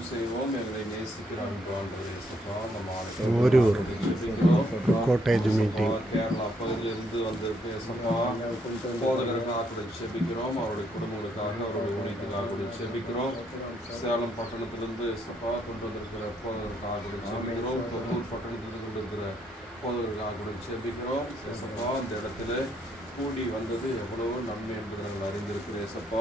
ஜெபம் செய்வோம். எங்களை நேசிக்கிற அன்பு ஆண்டவரே இயேசுவா, கோட்டேஜ் மீட்டிங் கேரளா பகுதியிலிருந்து வந்திருக்கு இயேசுவா, போதகருக்காக கூட ஜெபிக்கிறோம். அவருடைய குடும்பங்களுக்காக, அவருடைய ஊழியத்துக்காக கூட ஜெபிக்கிறோம். சேலம் பட்டணத்திலிருந்து இயேசுவா கொண்டு வந்திருக்கிற போதகருக்காக கூட ஜெபிக்கிறோம். தொண்ணூறு பட்டணத்திலிருந்து கொண்டு இருக்கிற போதகருக்காக கூட ஜெபிக்கிறோம். இயேசுவா, இந்த இடத்துல கூடி வந்தது எவ்வளவோ நன்மை என்பதை நாங்கள் அறிந்திருக்கிறோம். இயேசுவா,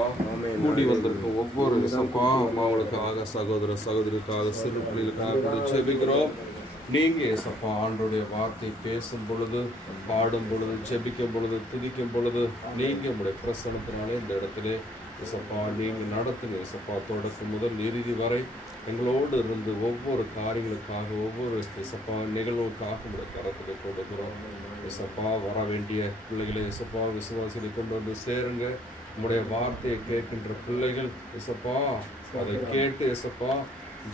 கூடி வந்திருக்க ஒவ்வொரு இயேசுவா அம்மாவுக்காக, சகோதர சகோதரிக்காக, சிறு பிள்ளைகளுக்காக ஜெபிக்கிறோம். நீங்கள் இயேசுவா ஆண்டவருடைய வார்த்தை பேசும் பொழுது, பாடும் பொழுது, ஜெபிக்கும் பொழுது, துதிக்கும் பொழுது நீங்கள் உங்களுடைய பிரசனத்தினாலே இந்த இடத்துல இயேசுவா நீங்கள் நடத்துங்க. இயேசுவா, தொடக்கம் முதல் இறுதி வரை எங்களோடு இருந்து ஒவ்வொரு காரியங்களுக்காக, ஒவ்வொரு இயேசுவா நிகழ்வுக்காக உங்களுடைய கரத்தை கொடுக்கிறோம். இயேசுவா, வர வேண்டிய பிள்ளைகளை இயேசுவா விசுவாசிகளை கொண்டு வந்து சேருங்க. உங்களுடைய வார்த்தையை கேட்கின்ற பிள்ளைகள் இயேசுவா அதை கேட்டு இயேசுவா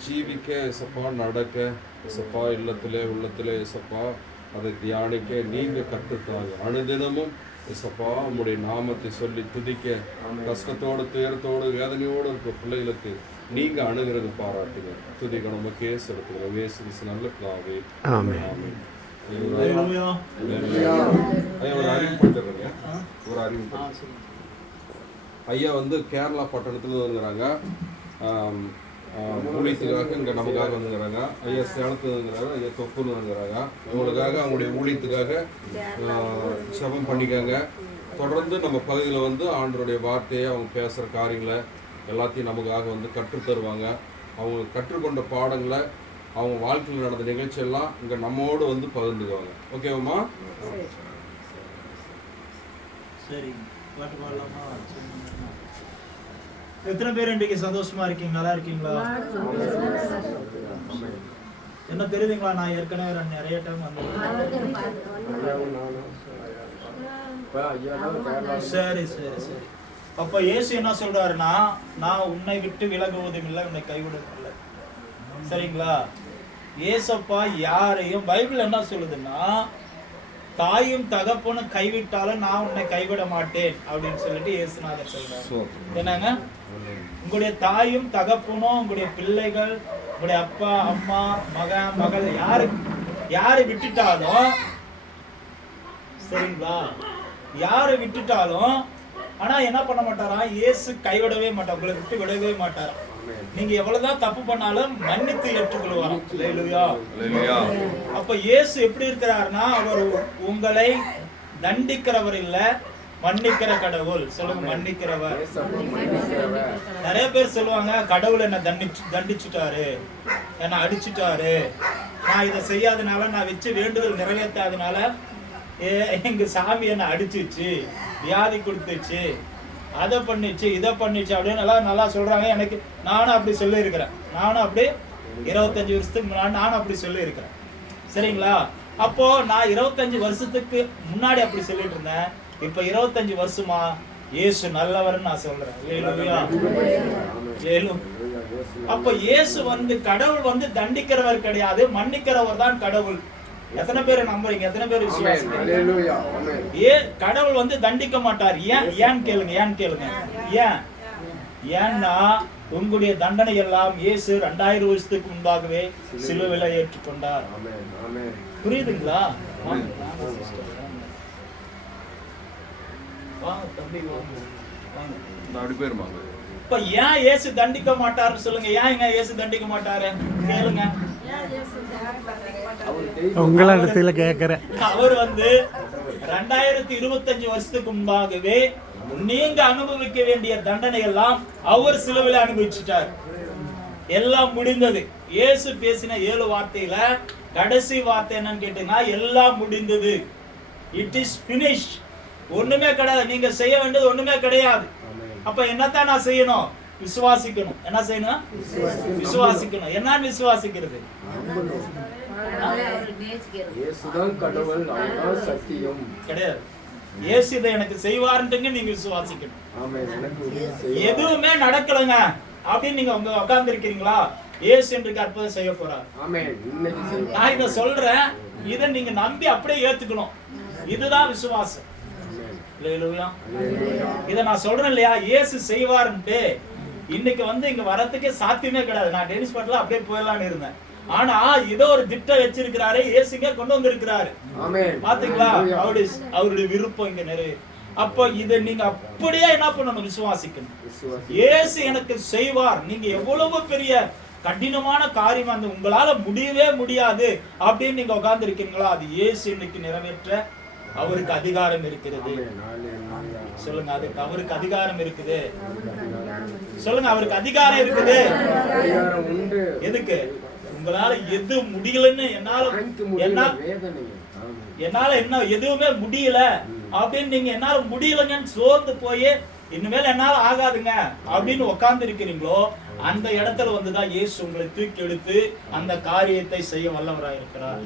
ஜீவிக்க, இயேசுவா நடக்க, இயேசுவா இல்லத்திலே உள்ளத்திலே இயேசுவா அதை தியானிக்க நீங்கள் கற்றுத்தாங்க. அனுதினமும் இயேசுவா உங்களுடைய நாமத்தை சொல்லி துதிக்க, கஷ்டத்தோடு, துயரத்தோடு, வேதனையோடு இருக்க பிள்ளைகளுக்கு நீங்க அணுகிறது பாராட்டுங்க. துதிக்க நமக்கே செலுத்துகிறோம். இயேசு நல்ல பிதாவே, ஆமென். ஒரு அறிவிப்படுத்துறேங்க. ஒரு அறிவிப்பு. ஐயா வந்து கேரளா பட்டணத்துல வந்துங்கிறாங்க, ஊழியத்துக்காக இங்கே நமக்காக வந்துங்கிறாங்க. ஐயா சேலத்துல வந்துங்கிறாங்க, ஐயா தொப்புன்னு வந்துங்கிறாங்க. இவங்களுக்காக அவங்களுடைய ஊழியத்துக்காக ஜெபம் பண்ணிக்காங்க. தொடர்ந்து நம்ம பகுதியில் வந்து ஆண்டவருடைய வார்த்தையை, அவங்க பேசுகிற காரியங்களை எல்லாத்தையும் நமக்காக வந்து கற்றுத்தருவாங்க. அவங்க கற்றுக்கொண்ட பாடங்களை, அவங்க வாழ்க்கையில் நடந்த நிகழ்ச்சியெல்லாம் இங்கே நம்மோடு வந்து பகிர்ந்துக்குவாங்க. ஓகேவாம்மா? சரி, பாட்டு பாடலாமா? எத்தனை பேர் இன்றைக்கு சந்தோஷமா இருக்கீங்க? நல்லா இருக்கீங்களா? என்ன தெரியுதுங்களா? நான் ஏற்கனவே நிறைய டைம் வந்தேன். சரி சரி சரி. அப்ப இயேசு என்ன சொல்றாருன்னா, நான் உன்னை விட்டு விலகுவதும் இல்லை, உன்னை கைவிடுவதும் இல்லை. சரிங்களா? ஏசப்பா யாரையும், பைபிள் என்ன சொல்லுதுன்னா, தாயும் தகப்பனும் கைவிட்டாலும் நான் உன்னை கைவிட மாட்டேன் அப்படின்னு சொல்லிட்டு இயேசுநாதர் சொல்றாரு. என்னங்க, உங்களுடைய தாயும் தகப்பனும், உங்களுடைய பிள்ளைகள், உங்களுடைய அப்பா அம்மா, மகன் மகள், யாரு விட்டுட்டாலும், சரிங்களா, யாரு விட்டுட்டாலும், ஆனா என்ன பண்ண மாட்டாரா? இயேசு கைவிடவே மாட்டார், உங்களை விட்டு விடவே மாட்டாராம். நீங்க எவ்வளவுதான் தப்பு பண்ணாலும் மன்னித்து ஏற்றுக்கொள்வாராம். அல்லேலூயா. அப்ப இயேசு எப்படி இருக்கிறார்னா, அவர் உங்களை தண்டிக்கிறவர் இல்ல, மன்னிக்கிற கடவுள். சொல்லுங்க, மன்னிக்கிறவர். நிறைய பேர் சொல்லுவாங்க, கடவுள் என்ன தண்டிச்சுட்டாரு, என்ன அடிச்சுட்டாரு, நான் இதை செய்யாதனால, நான் வச்சு வேண்டுதல் நிறைவேற்றாதனால எங்க சாமி என்ன அடிச்சிச்சு, வியாதி கொடுத்துச்சு, அதை பண்ணிச்சு, இதை பண்ணிச்சு அப்படின்னு நல்லா சொல்றாங்க. எனக்கு நானும் அப்படி சொல்லியிருக்கிறேன். நானும் அப்படி 25 வருஷத்துக்கு முன்னாடி நானும் அப்படி சொல்லியிருக்கிறேன். சரிங்களா? அப்போ நான் 25 வருஷத்துக்கு முன்னாடி அப்படி சொல்லிட்டு இருந்தேன். இப்ப 25 வருஷமா இயேசு நல்லவர்னு நான் சொல்றேன். அப்ப இயேசு வந்து, கடவுள் வந்து தண்டிக்கிறவர் கிடையாது, மன்னிக்கிறவர் தான் கடவுள். எத்தனை பேர் நம்புறீங்க? எத்தனை பேர் விசுவாசிக்கிறீங்க? கடவுள் வந்து தண்டிக்க மாட்டார். ஏன் கேளுங்க. ஏன்னா உங்களுடைய தண்டனை எல்லாம் இயேசு 2000 வருஷத்துக்கு முன்பாகவே சிலுவையில ஏற்றுக்கொண்டார். புரியுதுங்களா? இப்ப ஏன் இயேசு தண்டிக்க மாட்டாருன்னு சொல்லுங்க. ஏன் இயேசு தண்டிக்க மாட்டாரு கேளுங்க. உங்களிடத்துல கேட்கிறேன். அவர் வந்து 2025 வருஷத்துக்கு முன்பாகவே நீங்க அனுபவிக்க வேண்டிய தண்டனை எல்லாம் அவர் சிலுவையில அனுபவிச்சுட்டார். எல்லாம் முடிந்தது. இயேசு பேசின 7 வார்த்தையில கடைசி வார்த்தை என்னன்னு கேட்டீங்கன்னா, எல்லாம் முடிந்தது. It is finish. ஒண்ணுமே கிடையாது. நீங்க செய்ய வேண்டியது ஒண்ணுமே கிடையாது. அப்ப என்னத்தான் நான் செய்யணும்? விசுவாசிக்கணும். என்ன செய்யணும்? விசுவாசிக்கணும். என்ன விசுவாசிக்கிறது? கிடையாது. இயேசு இதை எனக்கு செய்வாருன்னு நீங்க விசுவாசிக்கணும். எதுவுமே நடக்கலங்க அப்படின்னு நீங்க உட்கார்ந்து இருக்கிறீங்களா? இயேசு இன்றைக்கு அற்புதம் செய்ய போறார். நான் இதை சொல்றேன், இதை நீங்க நம்பி அப்படியே ஏத்துக்கணும். இதுதான் விசுவாசம். இதை நான் சொல்றேன் இல்லையா, இயேசு செய்வாருன்ட்டு இன்னைக்கு வந்து இங்க வரதுக்கே சாத்தியமே கிடையாது. நான் டென்னிஸ் பட்ல அப்படியே போயிடலாம்னு இருந்தேன். ஆனா இதோ ஒரு திட்டம் வச்சிருக்கிறாரு, இயேசுங்க கொண்டு வந்திருக்கிறாரு. பாத்தீங்களா, அவருடைய விருப்பம் இங்க நிறைய. அப்ப இதை நீங்க அப்படியே என்ன பண்ணணும், விசுவாசிக்கணும். இயேசு எனக்கு செய்வார். நீங்க எவ்வளவு பெரிய கடினமான காரியம் அந்த உங்களால முடியவே முடியாது அப்படின்னு நீங்க உட்கார்ந்து இருக்கீங்களா, அது இயேசு இன்னைக்கு நிறைவேற்ற அவருக்கு அதிகாரம் இருக்கிறது. சொல்லுங்க, அதுக்கு அவருக்கு அதிகாரம் இருக்குது. சொல்லுங்க, அவருக்கு அதிகாரம் இருக்குது. எதுக்கு? உங்களால எது முடியலன்னு என்னால என்ன எதுவுமே முடியல அப்படின்னு நீங்க என்னால முடியலங்கன்னு சோர்ந்து போய் இனிமேல் என்னால ஆகாதுங்க அப்படின்னு உட்கார்ந்து இருக்கிறீங்களோ, அந்த இடத்துல வந்துதான் இயேசு உங்களை தூக்கி எடுத்து அந்த காரியத்தை செய்ய வல்லவராக இருக்கிறார்.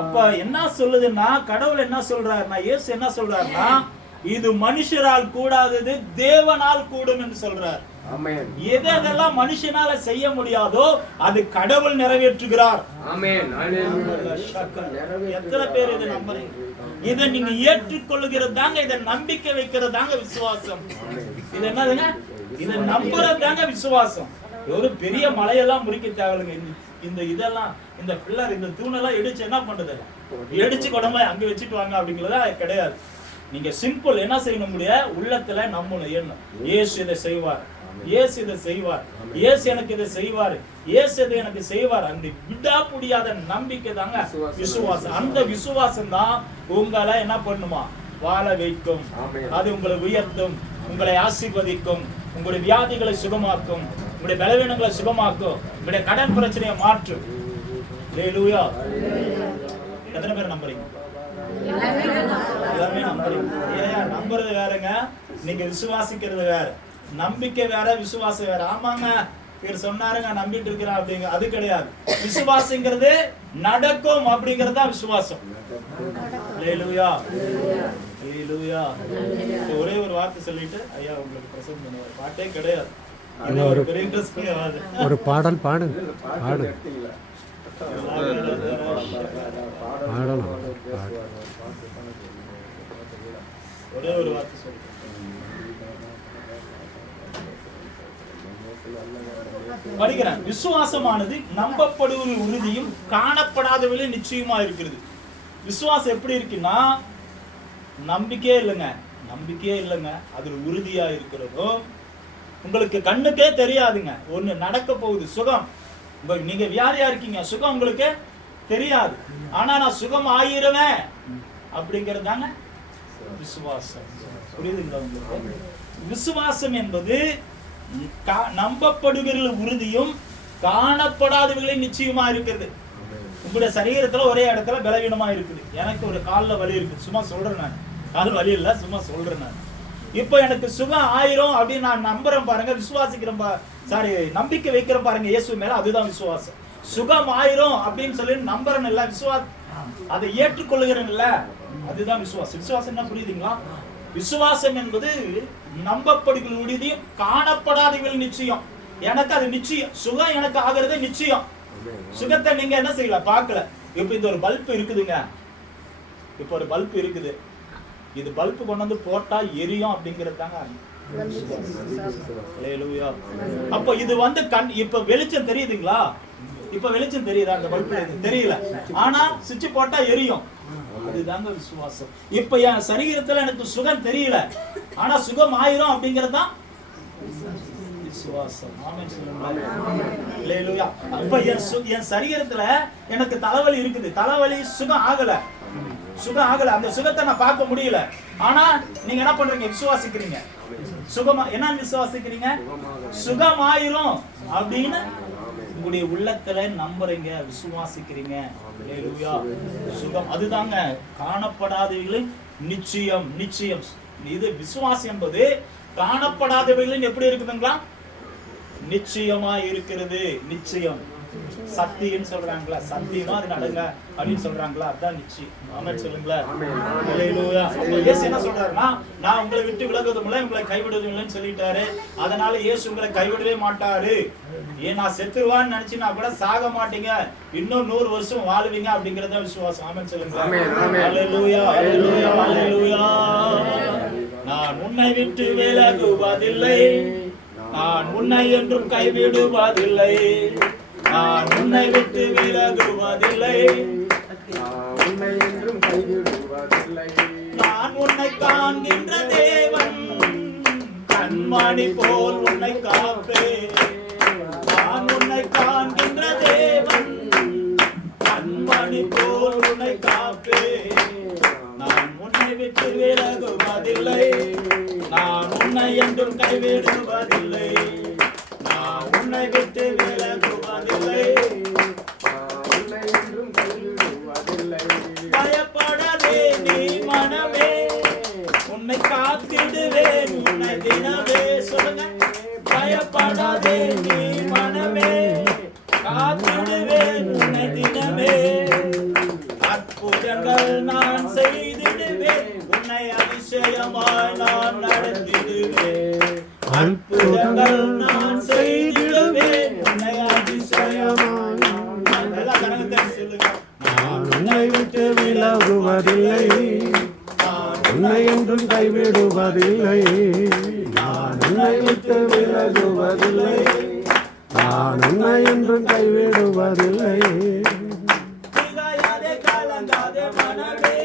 அப்ப என்ன சொல்லுதுன்னா, கடவுள் என்ன சொல்றாருன்னா, இயேசு என்ன சொல்றாருன்னா, இது மனுஷரால் கூடாதது தேவனால் கூடும் என்று சொல்றார். எதெல்லாம் மனுஷனால செய்ய முடியாதோ அது கடவுள் நிறைவேற்றுகிறார். எத்தனை பேர் இதை நம்புறீங்க? இதை நீங்க ஏற்றுக்கொள்ளுகிறது தாங்க, இதை நம்பிக்கை வைக்கிறது தாங்க விசுவாசம். இது என்னதுங்க? இதை நம்புறது தாங்க விசுவாசம். ஒரு பெரிய மலையெல்லாம் முறிக்க தேவையில்லைங்க. இந்த இதெல்லாம் இந்த பில்லர் இந்த தூணெல்லாம் இடிச்சு என்ன பண்றது, இடிச்சு கொடமா அங்க வச்சுட்டு வாங்க அப்படிங்கிறதா கிடையாது. நீங்க சிம்பிள் என்ன செய்யணும், முடிய உள்ளத்துல நம்பணும். என்ன இயேசு இதை செய்வார், இயேசு இதை செய்வார், இயேசு எனக்கு இதை செய்வார், இயேசு இதை எனக்கு செய்வார். அந்த விடா முடியாத நம்பிக்கை தாங்க விசுவாசம். அந்த விசுவாசம் தான் உங்களை என்ன பண்ணுமா, வாழ வைக்கும். அது உங்களை உயர்த்தும், உங்களை ஆசீர்வதிக்கும், உங்களுடைய வியாதிகளை சுகமாக்கும், உங்களுடைய பலவீனங்களை சுகமாக்கும், உங்களுடைய கடன் பிரச்சனையை மாற்றும். ஹல்லேலூயா. எத்தனை பேர் நம்புறீங்க? எல்லாமே நம்புறீங்க. ஏன் நம்புறது வேறங்க, நீங்க விசுவாசிக்கிறது வேற. நம்பிக்கை வேற, விசுவாசம் வேற. ஆமாங்க, இவர் சொன்னாருங்க நம்பிட்டு இருக்கிறேன் அப்படிங்க, அது கிடையாது. விசுவாசங்கிறது நடக்கும் அப்படிங்கிறது தான் விசுவாசம். ஹல்லேலூயா, ஹல்லேலூயா. ஒரே ஒரு வார்த்தை சொல்லிட்டு ஐயா உங்களுக்கு பிரசன்ட் பண்ணுவார். பாட்டே கிடையாது, ஒரு பாடல் பாடு பாடு ஒரே ஒரு வார்த்தை சொல்லு. படிக்கிறேன். விசுவாசமானது நம்பப்படுவது உறுதியும் காணப்படாதவர்களே நிச்சயமா இருக்கிறது. விசுவாசம் எப்படி இருக்குன்னா, நம்பிக்கையே இல்லைங்க, நம்பிக்கையே இல்லைங்க, அது உறுதியா இருக்கிறதும். உங்களுக்கு கண்ணுக்கே தெரியாதுங்க, ஒண்ணு நடக்க போகுது, சுகம். நீங்க வியாதியா இருக்கீங்க, சுகம் உங்களுக்கு தெரியாது, ஆனா நான் சுகம் ஆயிருவேன் அப்படிங்கிறது தாங்க விசுவாசம். புரியுதுங்களா உங்களுக்கு? விசுவாசம் என்பது நம்பப்படுகிற உறுதியும் காணப்படாதவர்களே நிச்சயமா இருக்கிறது. உங்களுடைய சரீரத்துல ஒரே இடத்துல பலவீனமா இருக்குது. எனக்கு ஒரு கால்ல வலி இருக்கு, சும்மா சொல்றேன், நான் கால் வலி இல்ல, சும்மா சொல்றேன். நான் இப்ப எனக்கு சுகம் ஆயிரும் அப்படின்னு நான் நம்புறேன் பாருங்க, விசுவாசிக்கிறேன் சாரி நம்பிக்கை வைக்கிறேன் பாருங்க இயேசு மேல, அதுதான் விசுவாசம். சுகம் ஆயிரும் அப்படின்னு சொல்லி நம்புறேன் இல்ல, அதை ஏற்றுக்கொள்ளுகிறேன் இல்ல, அதுதான் விசுவாசம். விசுவாசம் என்ன புரியுதுங்களா? விசுவாசம் என்பது நம்பப்படுகிற உறுதியும் காணப்படாதவர்கள் நிச்சயம். எனக்கு அது நிச்சயம், சுகம் எனக்கு ஆகிறது நிச்சயம். சுகத்தை நீங்க என்ன செய்யல, பார்க்கல. இப்ப இந்த ஒரு பல்ப் இருக்குதுங்க, இப்ப ஒரு பல்ப் இருக்குது, இது பல்ப் கொண்டு வந்து போட்டா எரியும் அப்படிங்கறதாங்க. அப்ப இது வந்து இப்ப வெளிச்சம் தெரியுதுங்களா? இப்ப வெளிச்சம் தெரியுதா? அந்த பல்ப் தெரியல, ஆனா சுவிட்ச் போட்டா எரியும். அதுதாங்க விசுவாசம். இப்ப என் சரீரத்துல எனக்கு சுகம் தெரியல, ஆனா சுகம் ஆயிரும் அப்படிங்கறது தான் விசுவாசம். ஆமென் சொல்லுங்க. ஹல்லேலூயா. அப்ப என் சரீரத்துல எனக்கு தலைவலி இருக்குது, தலைவலி சுகம் ஆகல, சுகம் ஆகல, அந்த சுகத்தை நான் பார்க்க முடியல, ஆனா நீங்க என்ன பண்றீங்க, விசுவாசிக்கிறீங்க. சுகமா என்ன விசுவாசிக்கிறீங்க? சுகமாயிரும் அப்படின்னு உங்களுடைய உள்ளத்துல நம்புறீங்க, விசுவாசிக்கிறீங்க. ஹல்லேலூயா. சுகம் அதுதாங்க காணப்படாதவைகளின் நிச்சயம். நிச்சயம் இது விசுவாசம் என்பது காணப்படாதவைகளின் எப்படி இருக்குதுங்களா? நிச்சயமா இருக்கிறது. நிச்சயம் சத்தின்னு சொல்றாங்களா, சத்தியமா அது நடங்க அப்படின்னு சொல்றாங்களா, அதான் நிச்சயம். ஆமென் சொல்லுங்களா. ஹல்லேலூயா. இயேசு என்ன சொல்றாருன்னா, நான் உங்களை விட்டு விலகுவதும் இல்லை, உங்களை கைவிடுவதும் இல்லைன்னு சொல்லிட்டாரு. அதனால இயேசு உங்களை கைவிடவே மாட்டாரு. ஏன் நான் செத்துவான்னு நினைச்சு நான் கூட சாக மாட்டீங்க, இன்னும் 100 வருஷம் வாழுவீங்க அப்படிங்கறத விசுவாசம். ஆமென் சொல்லுங்க. ஹல்லேலூயா, ஹல்லேலூயா, ஹல்லேலூயா. நான் உன்னை விட்டு விலகுவதில்லை, நான் உன்னை என்றும் கைவிடுவதில்லை, நான் உன்னை விட்டு விலகுவதில்லை, உன்னை என்றும் கைவிடுவதில்லை. நான் உன்னை காண்கின்ற தேவன், கண்மணி போல் உன்னை காப்பேன். நான் உன்னை காண்கின்ற தேவன், கண்மணி போல் உன்னை காப்பேன். நான் உன்னை விட்டு விலகுவதில்லை, நான் உன்னை என்றும் கைவிடுவதில்லை, நான் உன்னை விட்டு விலகுவதில்லை, உன்னை என்றும் கைவிடுவதில்லை. பயப்படாதே நீ மனமே, உன்னை காத்திடுவேன் உன்னை தினமே. சொல்லுங்க, பயப்படாதே நீ மனமே, காத்திடுவேன் உன்னை தினமே. அற்புதங்கள் நான் செய்திடுவேன், உன்னை அதிசயமாய் நான் நடத்திடுவேன். அற்புதங்கள் நான் செய்திடுவேன், உன்னை அதிசயமாய் நான் எல்லா கணக்கத்தை சொல்லுங்க. நான் உன்னை விட்டு விலகுவதில்லை, உன்னை என்றும் கைவிடுவதில்லை, நான் உன்னை விட்டு விலகுவதில்லை, நான் உன்னை என்றும் கைவிடுவதில்லை. திகையாதே கலங்காதே மனமே,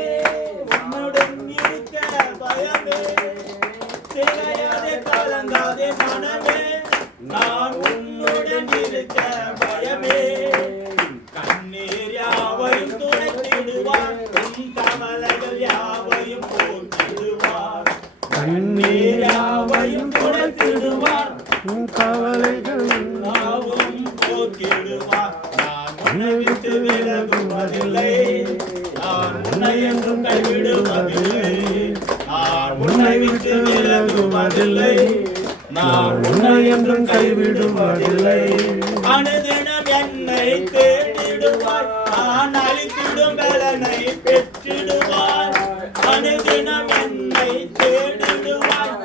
உன்னுடன் இருக்க பயமே. திகையாதே கலங்காதே மனமே, நான் உன்னுடன் இருக்க பயமே. கண்ணீர் யாவையும் துடைத்திடுவார், உன் கவலைகள் யாவையும் போக்கிடுவார். கண்ணீர் யாவையும் துடைத்திடுவார், உன் கவலைகள் யாவும் போக்கிடுவார். நான் உன்னை விட்டு விலகுவதில்லை, நான் உன்னை என்றும் கைவிடுவதில்லை, நான் உன்னை விட்டு விலகுவதில்லை, நான் உன்னை என்றும் கைவிடுவதில்லை. அனுதினம் என்னை தேடிடுவார், நான் அளித்திடும் பலனை பெற்றிடுவார். அனுதினம் என்னை தேடிடுவார்,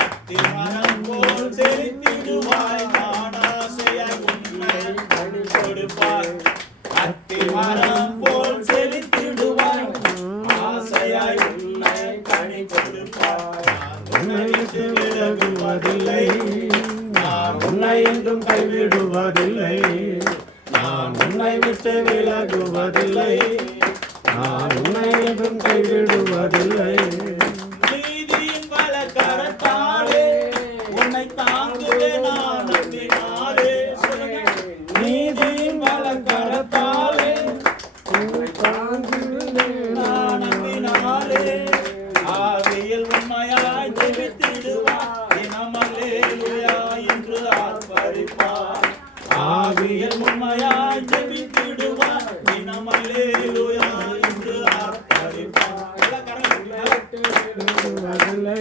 அத்திமரம் போல் செலுத்திடுவாய், நான் ஆசையாய் உன்னை கனி கொடுப்பாய். அத்திமரம் போல் செலுத்திடுவாய், ஆசையாய் உன்னை கனி கொடுப்பாய். நான் உன்னை விட்டு விலகுவதில்லை, நான் உன்னை என்றும் கைவிடுவதில்லை, நான் உன்னை விட்டு விலகுவதில்லை, நான் உன்னை என்றும் கைவிடுவதில்லை. நீதியின் வலக்கரத்தாலே உன்னை தாங்குவேன் நான் நம்பினாலே. சொல்லுங்க, நீதியின் வலக்கரத்தாலே உன்னை தாங்குவேன் நான் நம்பினாலே. ஆவியில் உண்மையாய் ஜெபித்திடுவார், தினம் அல்லேலூயா என்று ஆர்ப்பரிப்பார். ஆவியில் உண்மையாய் ஜெபித்திடுவார், தினம் அல்லேலூயா என்று ஆர்ப்பரிப்பார். எல்லா கரங்களும் விலகுவதில்லை,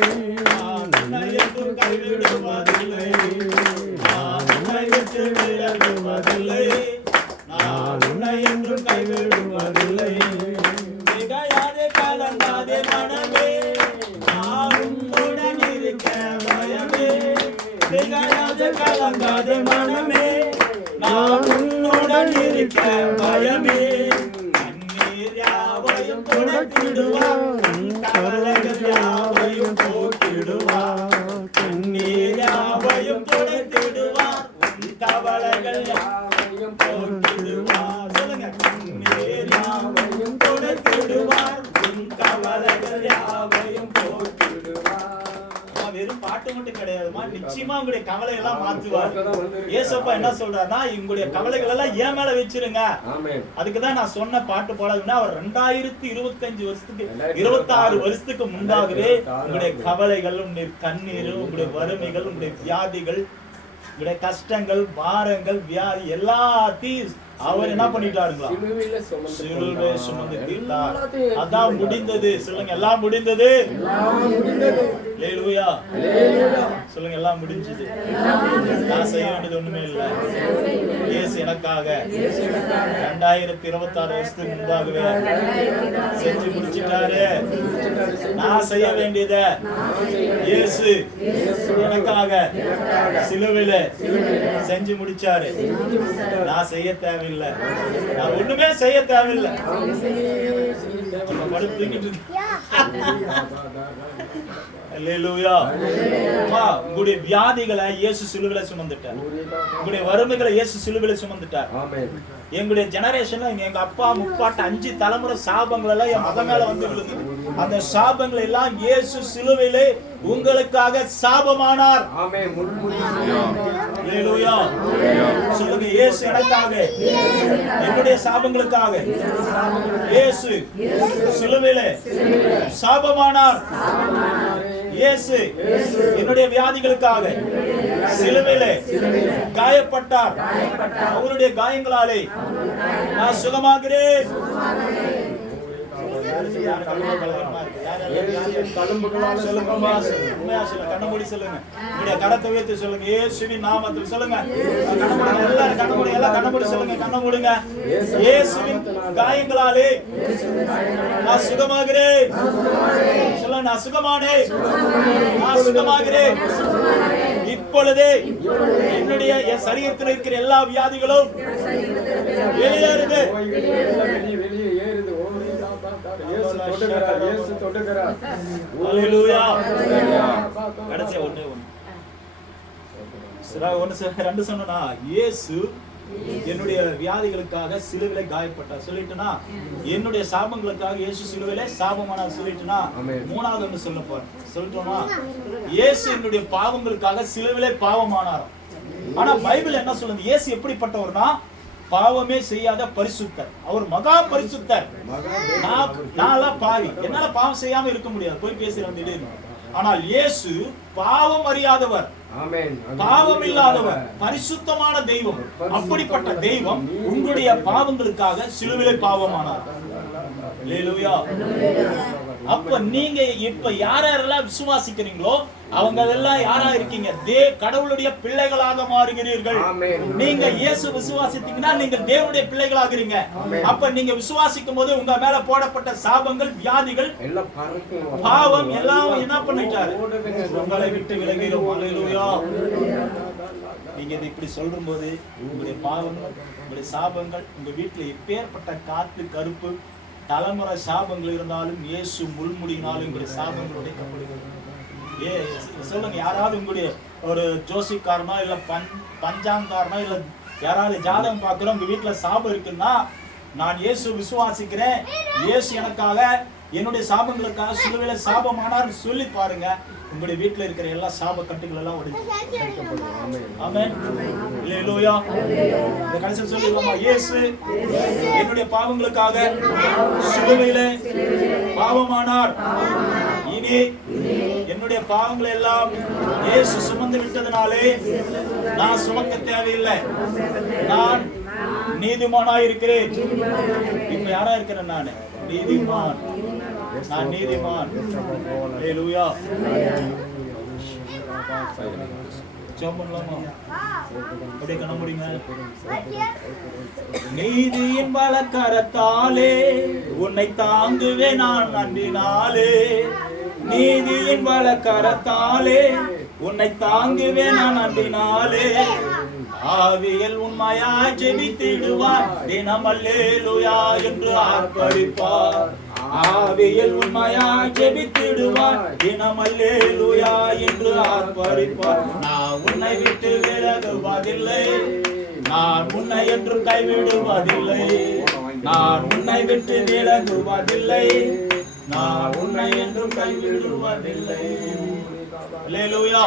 நான் உன்னை என்றும் கைவிடுவதில்லை, நான் உன்னை விட்டு விலகுவதில்லை, நான் உன்னை என்றும் கைவிடுவதில்லை. திகையாதே கலங்காதே மனமே, நான் உன்னுடன் இருக்க பயமே. திகையாதே கலங்காதே மனமே, நான் உன்னுடன் இருக்க பயமே. கண்ணீர் யாவையும் துடைத்திடுவார், உன் கவலைகள் யாவையும் போக்கிடுவார். கண்ணீர் யாவையும் துடைத்திடுவார், உன் கவலைகள் யாவையும் போக்கிடுவார். சொல்லுங்க, கண்ணீர் யாவையும் துடைத்திடுவார், உன் கவலைகள் யாவையும் போக்கிடுவார். வெறும் பாட்டு மட்டும் கிடையாதுமா, நிச்சயமா உங்களுடைய கவலை எல்லாம் மாத்துவார். ஏசப்பா என்ன சொல்றாருன்னா, உங்களுடைய கவலைகள் எல்லாம் ஏன் மேல வச்சிருங்க. ஆமென். அதுக்குதான் நான் சொன்ன பாட்டு போடாதுன்னா, அவர் 2025 வருஷத்துக்கு 26 வருஷத்துக்கு முன்பாகவே உங்களுடைய கவலைகள், உங்களுடைய கண்ணீர், உங்களுடைய வறுமைகள், உங்களுடைய வியாதிகள், உங்களுடைய கஷ்டங்கள், பாரங்கள், வியாதி எல்லாத்தையும் அவர் என்ன பண்ணிட்டாருங்களா? சிலுவையில சுமந்து சிலுவை சுமந்து தீர்த்தார். எல்லாத்தையும் அதான் முடிந்தது. சொல்லுங்க, எல்லாம் முடிந்தது. எல்லாம் முடிந்தது. அல்லேலூயா. அல்லேலூயா. சொல்லுங்க, எல்லாம் எல்லாம் முடிஞ்சது. நான் செய்ய வேண்டியது ஒண்ணுமே இல்லை. இயேசு எனக்காக 2026 வருஷத்துக்கு முன்பாகவே செஞ்சு முடிச்சிட்டாரு. நான் செய்ய வேண்டியத இயேசு எனக்காக சிலுவையில செஞ்சு முடிச்சாரு. நான் செய்ய தேவையில்லை. நான் ஒண்ணுமே செய்ய தேவையில்லை. உங்களுடைய வியாதிகளை இயேசு சிலுவையில சுமந்துட்டார். உங்களுடைய வறுமைகளை இயேசு சிலுவையில சுமந்துட்டார். எங்களுடைய ஜெனரேஷன்ல எங்க அப்பா முப்பாட்ட 5 தலைமுறை சாபங்கள் எல்லாம் என் மகன் மேல வந்து விழுந்தது. அந்த சாபங்கள் எல்லாம் இயேசு சிலுவையிலே உங்களுக்காக சாபமானார். சொல்லுங்க, இயேசு எனக்காக, என்னுடைய சாபங்களுக்காக இயேசு சிலுவையிலே சாபமானார். இயேசு என்னுடைய வியாதிகளுக்காக சிலுவையிலே காயப்பட்டார். அவருடைய காயங்களாலே நான் சுகமாகிறேன். கரத்தை உயர்த்தி சொல்லுங்க, இயேசுவின் நாமத்தில் சொல்லுங்க. கண்ணமூடுங்க. இயேசுவின் காயங்களாலே நான் சுகமாகிறேன். சொல்லுங்க, நான் சுகமானேன், நான் சுகமாகிறேன். இப்பொழுதே என்னுடைய சரீரத்தில் இருக்கிற எல்லா வியாதிகளும் வெளியேறுது. என்னுடைய வியாதிகளுக்காக சிலுவிலை காயப்பட்டார் சொல்லிட்டுனா, என்னுடைய சாபங்களுக்காக இயேசு சிலுவிலை சாபமானார் சொல்லிட்டுனா, மூணாவது ஒன்று சொல்ல போறேன். சொல்லிட்டோமா, இயேசு என்னுடைய பாவங்களுக்காக சிலுவிலை பாவமானார். ஆனா பைபிள் என்ன சொல்லுது? இயேசு எப்படிப்பட்டவர்னா பாவமே செய்யாத பரிசுத்தர். அவர் மகா பரிசுத்தர். நான் பாவி, என்னால பாவம் செய்யாம இருக்க முடியாது, போய் பேசுறேன். ஆனால் இயேசு பாவம் அறியாதவர், பாவம் இல்லாதவர், பரிசுத்தமான தெய்வம். அப்படிப்பட்ட தெய்வம் உங்களுடைய பாவங்களுக்காக சிலுவிலே பாவமானார். அல்லேலூயா. அப்ப நீங்க இப்ப யாரெல்லாம் விசுவாசிக்கிறீங்களோ அவங்க எல்லாம் யாரா இருக்கீங்க? கடவுளுடைய பிள்ளைகளாக மாறுகிறீர்கள். நீங்க இயேசு விசுவாசித்தீங்கன்னா நீங்க தேவனுடைய பிள்ளைகளாகிறீங்க. அப்ப நீங்க விசுவாசிக்கும் போது உங்க மேல போடப்பட்ட சாபங்கள், வியாதிகள், பாவம் எல்லாம் என்ன பண்ணிட்டாரு? உங்களை விட்டு விலகிறோம். அல்லேலூயா. நீங்க இதை இப்படி சொல்லும் போது உங்களுடைய பாவங்கள், உங்களுடைய சாபங்கள், உங்க வீட்டுல எப்பேற்பட்ட காத்து கருப்பு தலைமுறை சாபங்கள் இருந்தாலும் இயேசு முள்முடியினாலும் உங்களுடைய சாபங்கள் உடைக்கப்படுகிறது. சொல்லுங்க, யாராவது உங்களுடைய ஒரு ஜோசிக்காரனோ இல்ல பஞ்சாங்காரனோ இல்ல யாராவது ஜாதகம் பார்க்கிறோம் உங்க வீட்டுல சாபம் இருக்குன்னா, நான் இயேசு விசுவாசிக்கிறேன், இயேசு எனக்காக என்னுடைய சாபங்களுக்காக சிலுவையில சாபமானார் சொல்லி பாருங்க, உங்களுடைய வீட்டுல இருக்கிற எல்லா சாப கட்டுகள் எல்லாம் உடைக்கப்படும். ஆமென். அல்லேலூயா. இந்த கடைசியில் சொல்லுவோமா, இயேசு என்னுடைய பாவங்களுக்காக சிலுவையில பாவமானார். இனி என்னுடைய பாவங்களை எல்லாம் இயேசு சுமந்து விட்டதனாலே நான் சுமக்க தேவையில்லை. நான் நீதிமானாய் இருக்கிறேன். இப்ப யாரா இருக்கிறேன்? நான் நீதிமான். நான் நீதிமான். அல்லேலூயா. நீதியின் பலக்கரத்தாலே உன்னை தாங்குவே நான் நன்றினாலே. நீதியின் பலக்கரத்தாலே உன்னை தாங்குவே நான் நன்றினாலே. ஆவியில் உண்மையாய் ஜெபித்திடுவார், தினம் அல்லேலூயா என்று ஆர்ப்பரிப்பார். ஆவியில் உண்மையாய் ஜெபித்திடுவார், தினம் அல்லேலூயா என்று ஆர்ப்பரிப்பார். நான் உன்னை விட்டு விலகுவதில்லை, நான் உன்னை என்றும் கைவிடுவதில்லை. நான் உன்னை விட்டு விலகுவதில்லை, நான் உன்னை என்றும் கைவிடுவதில்லை. அல்லேலூயா.